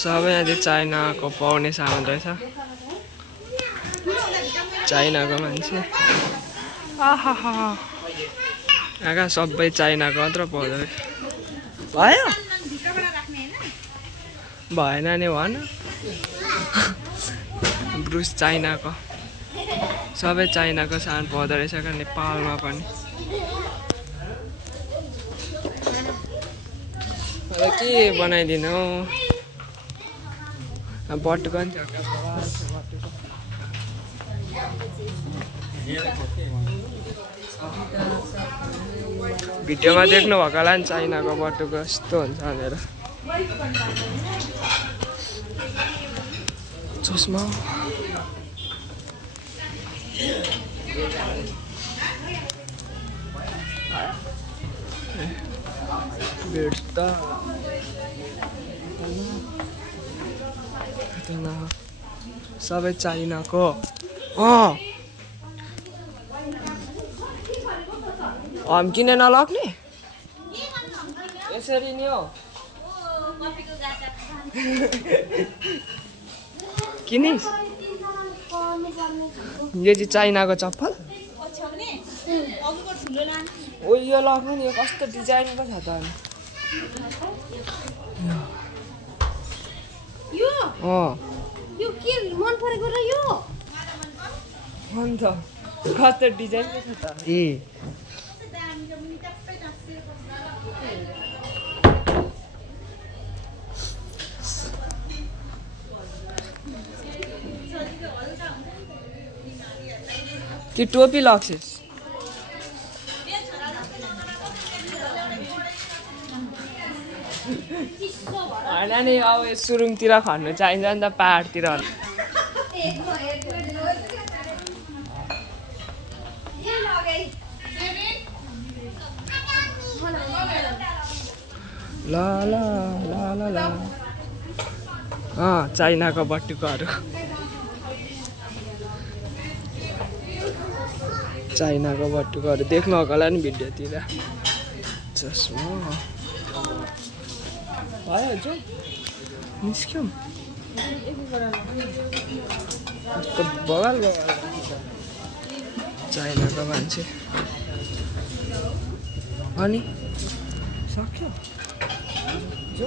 सबै यहाँ चाइनाको पाउने सामान रहेछ चाइनाको मान्छे आहा सबै चाइनाको मात्र पाउँदो रहेछ भयो भएन नि भन ब्रुस चाइनाको सबै चाइनाको सामान पाउँदो रहेछ क्या नेपालमा पनि के बनाइदिनु बटुको नि भिडियोमा देख्नु भएको होला नि चाइनाको बटुको यस्तो हुन्छ भनेर चस्मा भेट्दा सबै चाइनाको किन नलग्ने यसरी नि हो किनिस् यो चाहिँ चाइनाको चप्पल ओ यो लग्नु नि कस्तो डिजाइनको छ त यो के मन परेको र यो अन्त कस्तो डिजाइनको छ त कि टोपी लाग्छस् होइन नि अब सुरुङतिर खन्नु चाहिन्छ नि त पाहाडतिर ल ल ल ल ल चाइनाको बटुकोहरू चाइनाको बटुकोहरू देख्नु होला नि भिडियोतिर चस्मा भयो जो निस्क्यौँ कस्तो बगाल चाइनाको मान्छे अनि सक्यो जो